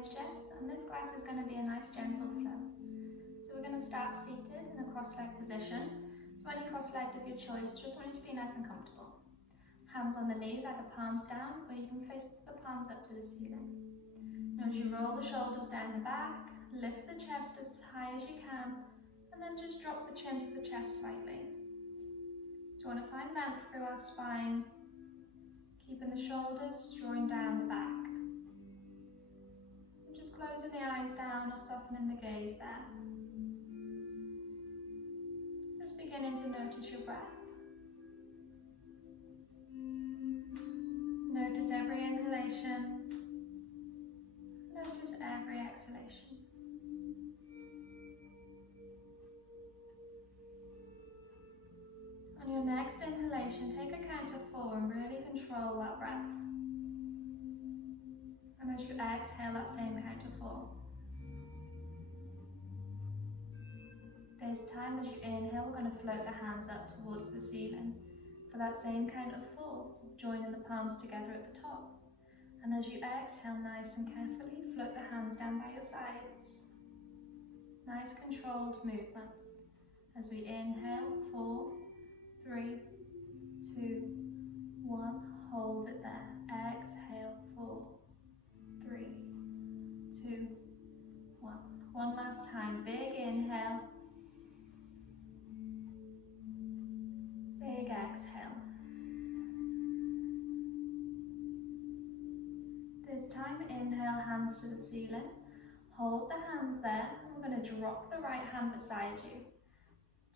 wide chest, and this class is going to be a nice gentle flow. So we're going to start seated in a cross-legged position. So any cross-legged of your choice, just want it to be nice and comfortable. Hands on the knees, either palms down, or you can face the palms up to the ceiling. Now as you roll the shoulders down the back, lift the chest as high as you can, and then just drop the chin to the chest slightly. So we want to find length through our spine, keeping the shoulders drawing down the back. And just closing the eyes down or softening the gaze there. Just beginning to notice your breath. Notice every inhalation. Notice every exhalation. On your next inhalation, take a count of 4 and really control that breath. And as you exhale, that same count of 4. This time, as you inhale, we're going to float the hands up towards the ceiling. For that same count of 4, joining the palms together at the top. And as you exhale, nice and carefully, float the hands down by your sides. Nice controlled movements. As we inhale, 4, 3, 2, 1, hold it there. Exhale, 4, 3, 2, 1. One last time, big inhale. Big exhale. This time, inhale, hands to the ceiling. Hold the hands there, and we're going to drop the right hand beside you.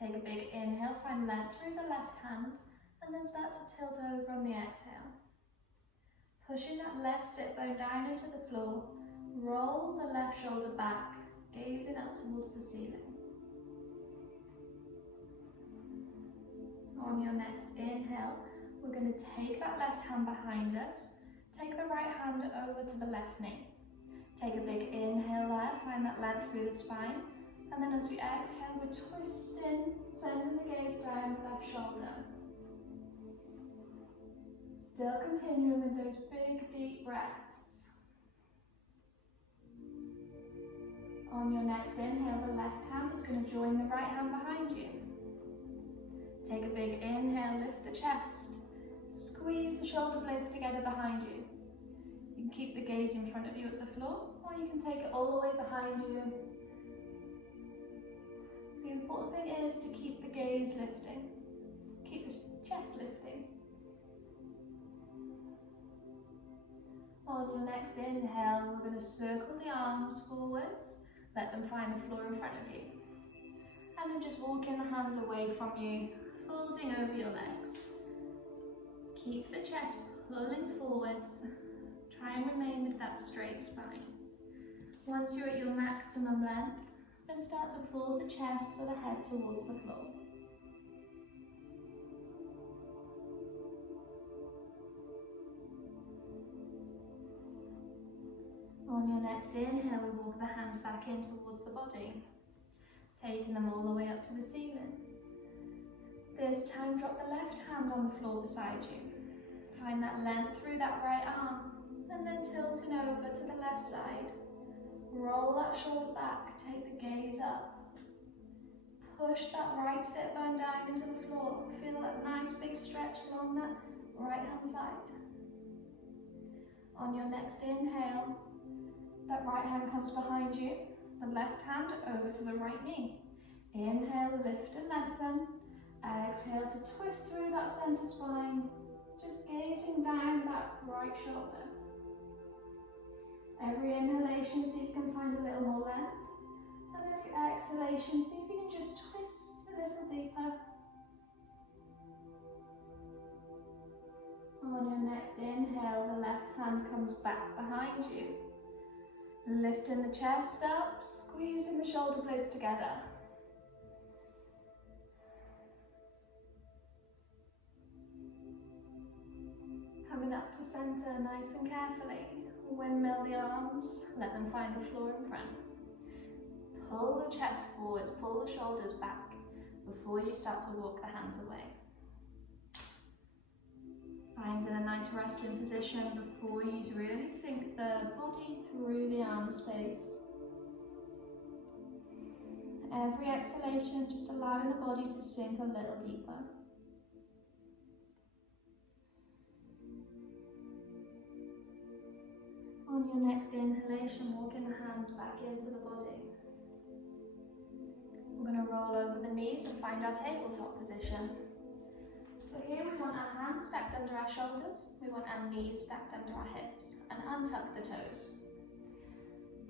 Take a big inhale, find length through the left hand, and then start to tilt over on the exhale. Pushing that left sit bone down into the floor, roll the left shoulder back, gazing up towards the ceiling. On your next inhale, we're going to take that left hand behind us, take the right hand over to the left knee. Take a big inhale there, find that length through the spine, and then as we exhale, we're twisting, sending the gaze down the left shoulder. Still continuing with those big, deep breaths. On your next inhale, the left hand is going to join the right hand behind you. Take a big inhale, lift the chest. Squeeze the shoulder blades together behind you. You can keep the gaze in front of you at the floor, or you can take it all the way behind you. The important thing is to keep the gaze lifting. Keep the chest lifting. On your next inhale, we're going to circle the arms forwards. Let them find the floor in front of you. And then just walking the hands away from you, folding over your legs. Keep the chest pulling forwards. Try and remain with that straight spine. Once you're at your maximum length, then start to fold the chest or the head towards the floor. On your next inhale, we walk the hands back in towards the body, taking them all the way up to the ceiling. This time, drop the left hand on the floor beside you. Find that length through that right arm, and then tilting over to the left side. Roll that shoulder back, take the gaze up. Push that right sit bone down into the floor. Feel that nice big stretch along that right hand side. On your next inhale, that right hand comes behind you, the left hand over to the right knee. Inhale, lift and lengthen. Exhale to twist through that center spine, just gazing down that right shoulder. Every inhalation, see if you can find a little more length. And every exhalation, see if you can just twist a little deeper. On your next inhale, the left hand comes back behind you. Lifting the chest up, squeezing the shoulder blades together. Coming up to center nice and carefully. Windmill the arms, let them find the floor in front. Pull the chest forwards, pull the shoulders back before you start to walk the hands away. Finding a nice resting position before you really sink the body through the arm space. Every exhalation, just allowing the body to sink a little deeper. On your next inhalation, walking the hands back into the body. We're going to roll over the knees and find our tabletop position. So here we want our hands stacked under our shoulders, we want our knees stacked under our hips, and untuck the toes.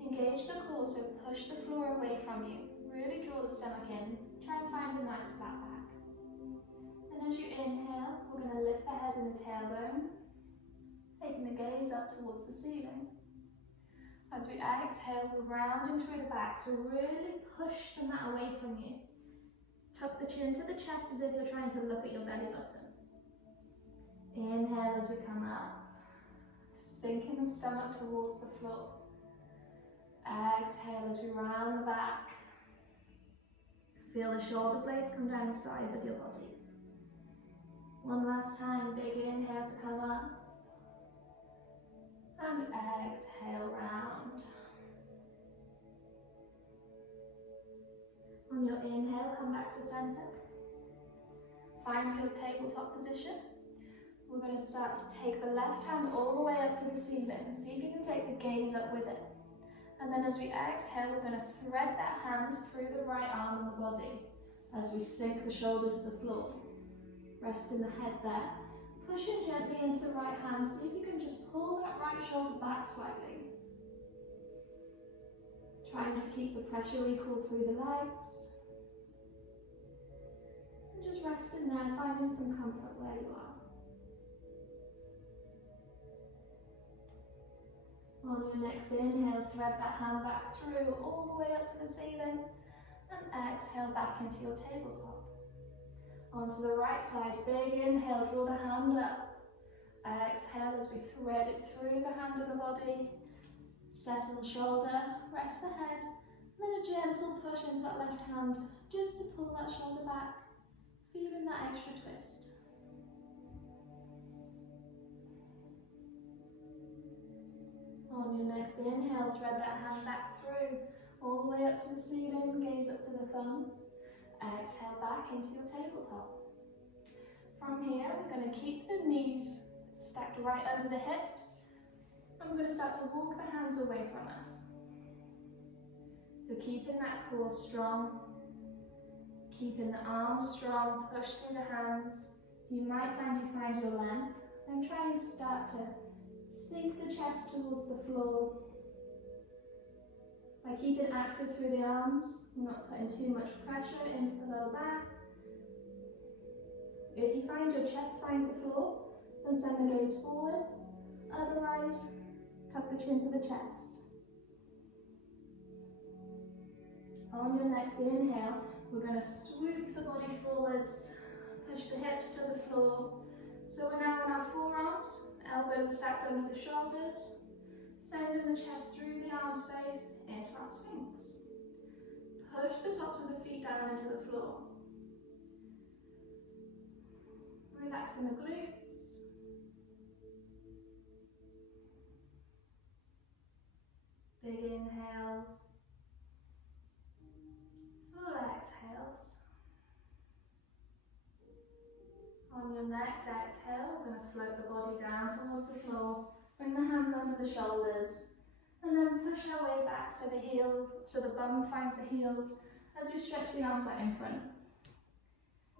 Engage the core, so push the floor away from you. Really draw the stomach in, try and find a nice flat back. And as you inhale, we're going to lift the head and the tailbone, taking the gaze up towards the ceiling. As we exhale, we're rounding through the back, so really push the mat away from you. Tuck the chin to the chest as if you're trying to look at your belly button. Inhale as we come up, sinking the stomach towards the floor. Exhale as we round the back. Feel the shoulder blades come down the sides of your body. One last time, big inhale to come up. And exhale, round. On your inhale, come back to center. Find your tabletop position. We're going to start to take the left hand all the way up to the ceiling. See if you can take the gaze up with it. And then as we exhale, we're going to thread that hand through the right arm and the body as we sink the shoulder to the floor. Resting the head there. Pushing gently into the right hand. See if you can just pull that right shoulder back slightly. Trying to keep the pressure equal through the legs. And just resting there, finding some comfort where you are. On your next inhale, thread that hand back through all the way up to the ceiling and exhale back into your tabletop. Onto the right side, big inhale, draw the hand up. Exhale as we thread it through the hand and the body. Settle the shoulder, rest the head, and then a gentle push into that left hand just to pull that shoulder back, feeling that extra twist. On your next inhale, thread that hand back through, all the way up to the ceiling, gaze up to the thumbs. Exhale back into your tabletop. From here, we're going to keep the knees stacked right under the hips, and we're going to start to walk the hands away from us. So keeping that core strong, keeping the arms strong, push through the hands. So you might find your length, and try and start to sink the chest towards the floor. By keeping active through the arms, not putting too much pressure into the lower back. If you find your chest finds the floor, then send the gaze forwards. Otherwise, tuck the chin to the chest. On your next inhale, we're going to swoop the body forwards, push the hips to the floor. So we're now on our forearms, elbows are stacked under the shoulders, sending the chest through the arm space into our sphinx. Push the tops of the feet down into the floor. Relaxing the glutes. Big inhales. Full exhales. On your next exhale, we're going to float the body down towards the floor. Bring the hands under the shoulders. And then push our way back so the bum finds the heels as we stretch the arms out in front.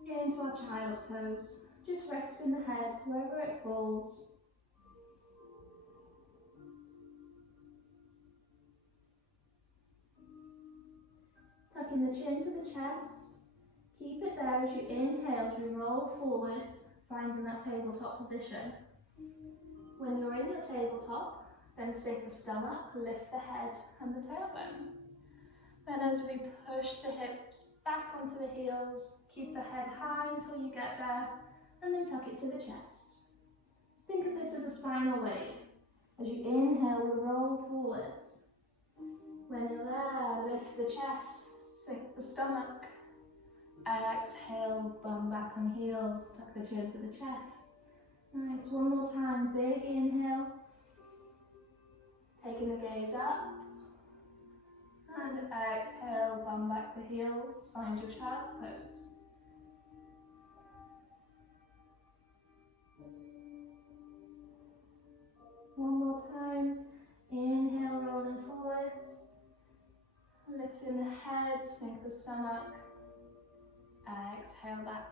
Get into our child's pose. Just rest in the head wherever it falls. Tucking the chin to the chest. Keep it there as you inhale as we roll forwards, finding that tabletop position. When you're in your tabletop, then sink the stomach, lift the head and the tailbone. Then as we push the hips back onto the heels, keep the head high until you get there, and then tuck it to the chest. So think of this as a spinal wave. As you inhale, we roll forwards. When you're there, lift the chest, sink the stomach. Exhale, bum back on heels, tuck the chin to the chest. Nice, one more time, big inhale. Taking the gaze up. And exhale, bum back to heels, find your child's pose. One more time, inhale, rolling forwards, lifting the head, sink the stomach, exhale back.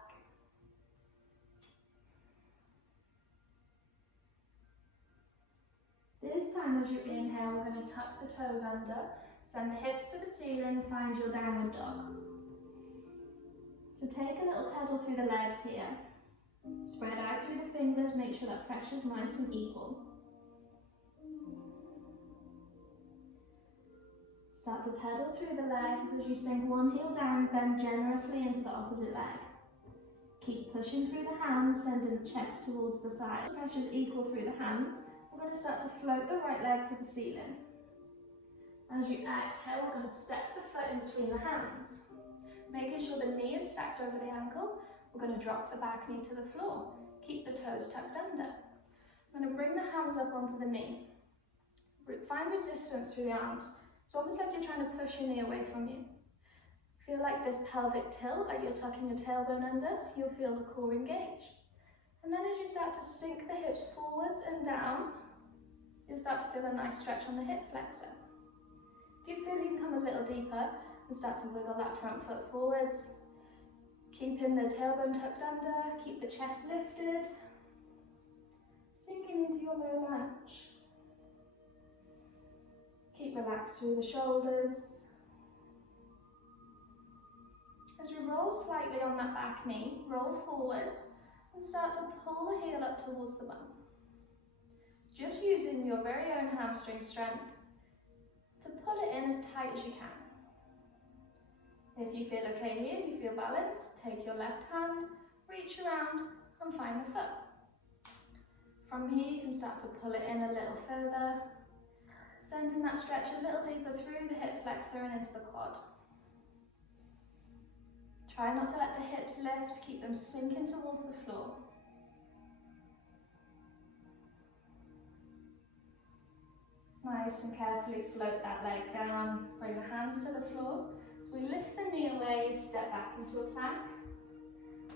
This time as you inhale, we're going to tuck the toes under, send the hips to the ceiling, find your downward dog. So take a little pedal through the legs here, spread out through the fingers, make sure that pressure is nice and equal. Start to pedal through the legs as you sink one heel down, bend generously into the opposite leg. Keep pushing through the hands, sending the chest towards the thigh. Pressure is equal through the hands. We're going to start to float the right leg to the ceiling. As you exhale, we're going to step the foot in between the hands. Making sure the knee is stacked over the ankle, we're going to drop the back knee to the floor. Keep the toes tucked under. I'm going to bring the hands up onto the knee. Find resistance through the arms. It's almost like you're trying to push your knee away from you. Feel like this pelvic tilt, like you're tucking your tailbone under. You'll feel the core engage. And then as you start to sink the hips forwards and down, you'll start to feel a nice stretch on the hip flexor. If you feel you can come a little deeper and start to wiggle that front foot forwards, keeping the tailbone tucked under, keep the chest lifted, sinking into your low lunge. Keep relaxed through the shoulders. As you roll slightly on that back knee, roll forwards and start to pull the heel up towards the bum. Just using your very own hamstring strength to pull it in as tight as you can. If you feel okay here, you feel balanced, take your left hand, reach around and find the foot. From here you can start to pull it in a little further, sending that stretch a little deeper through the hip flexor and into the quad. Try not to let the hips lift, keep them sinking towards the floor. Nice and carefully float that leg down, bring the hands to the floor. So we lift the knee away, step back into a plank.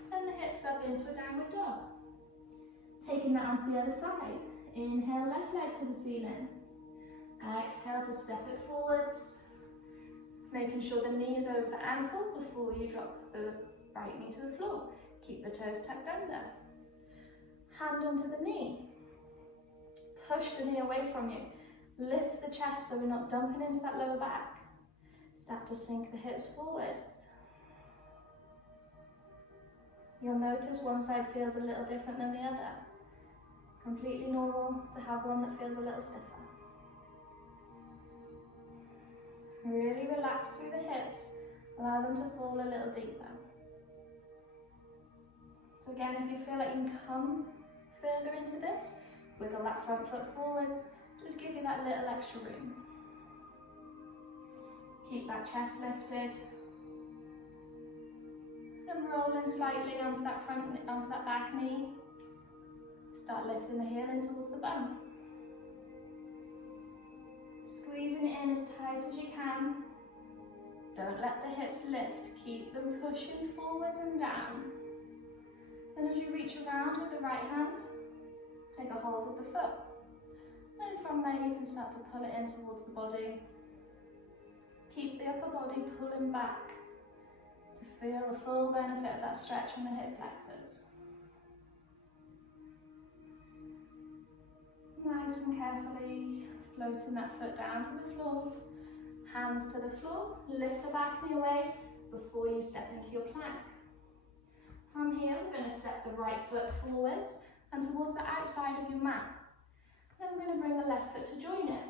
Send the hips up into a downward dog. Taking that onto the other side. Inhale, left leg to the ceiling. Exhale to step it forwards, making sure the knee is over the ankle before you drop the right knee to the floor. Keep the toes tucked under. Hand onto the knee. Push the knee away from you. Lift the chest so we're not dumping into that lower back. Start to sink the hips forwards. You'll notice one side feels a little different than the other. Completely normal to have one that feels a little stiffer. Really relax through the hips, allow them to fall a little deeper. So again, if you feel like you can come further into this, wiggle that front foot forwards, just give you that little extra room. Keep that chest lifted. And rolling slightly onto that back knee. Start lifting the heel in towards the bum. Squeezing it in as tight as you can. Don't let the hips lift, keep them pushing forwards and down. Then as you reach around with the right hand, take a hold of the foot. Then from there you can start to pull it in towards the body. Keep the upper body pulling back to feel the full benefit of that stretch from the hip flexors. Nice and carefully floating that foot down to the floor, hands to the floor, lift the back knee away before you step into your plank. From here we're going to step the right foot forwards and towards the outside of your mat. Then we're going to bring the left foot to join it.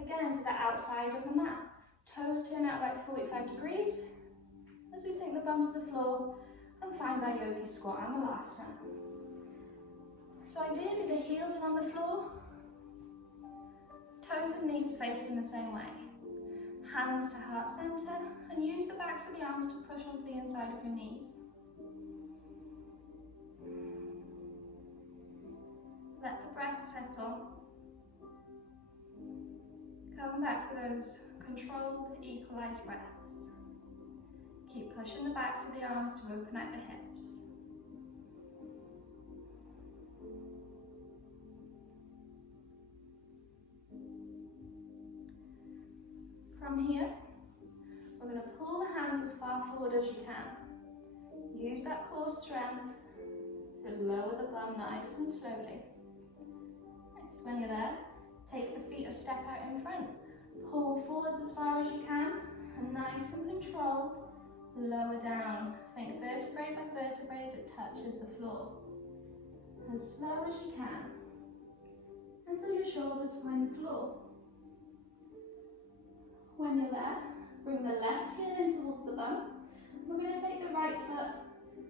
Again to the outside of the mat. Toes turn out about 45 degrees as we sink the bum to the floor and find our yogi squat and asanas. So ideally the heels are on the floor, toes and knees facing the same way. Hands to heart center and use the backs of the arms to push onto the inside of your knees. Come back to those controlled, equalized breaths. Keep pushing the backs of the arms to open out the hips. From here, we're going to pull the hands as far forward as you can. Use that core strength to lower the bum nice and slowly. Next, when you're there, take the feet a step out in front. Pull forwards as far as you can, and nice and controlled, lower down. Think vertebrae by vertebrae as it touches the floor. As slow as you can, until your shoulders find the floor. When you're there, bring the left heel in towards the bum. We're going to take the right foot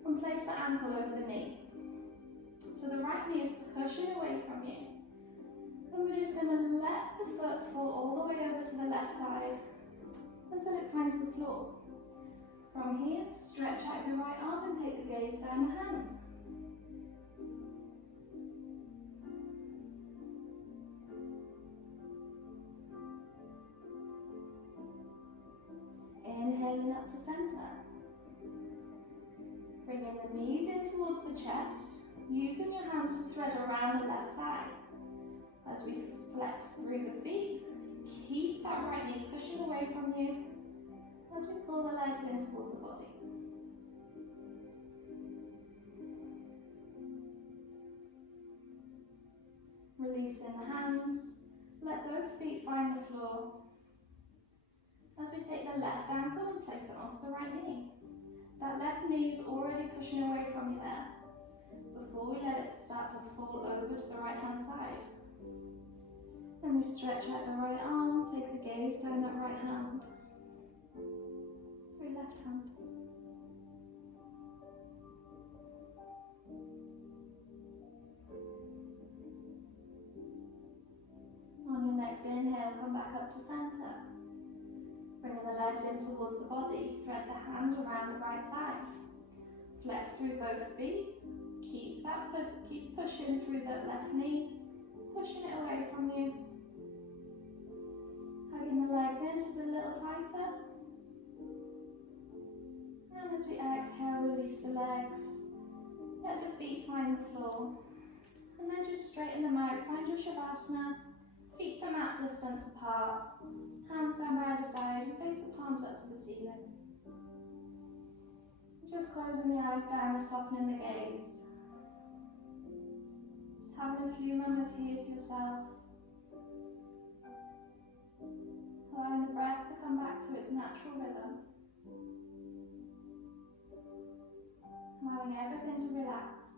and place the ankle over the knee. So the right knee is pushing away from you. And we're just going to let the foot fall all the way over to the left side until it finds the floor. From here, stretch out the right arm and take the gaze down the hand. Inhaling up to center. Bringing the knees in towards the chest, using your hands to thread around the left thigh. As we flex through the feet, keep that right knee pushing away from you as we pull the legs in towards the body. Releasing the hands, let both feet find the floor. As we take the left ankle and place it onto the right knee. That left knee is already pushing away from you there, before we let it start to fall over to the right hand side. Then we stretch out the right arm, take the gaze down that right hand. Through left hand. On your next inhale, come back up to center. Bringing the legs in towards the body, thread the hand around the right thigh. Flex through both feet. Keep pushing through that left knee, pushing it away from you. Hugging the legs in just a little tighter. And as we exhale, release the legs. Let the feet find the floor. And then just straighten them out. Find your Shavasana. Feet to mat distance apart. Hands down by the side. And face the palms up to the ceiling. Just closing the eyes down and softening the gaze. Just having a few moments here to yourself. Allowing the breath to come back to its natural rhythm. Allowing everything to relax.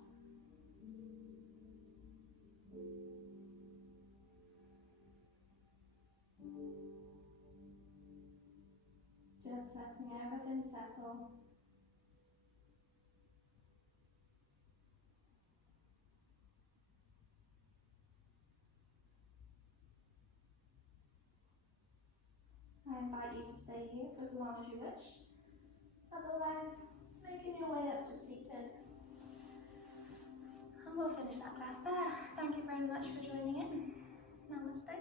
Just letting everything settle. I invite you to stay here for as long as you wish. Otherwise, making your way up to seated. And we'll finish that class there. Thank you very much for joining in. Namaste.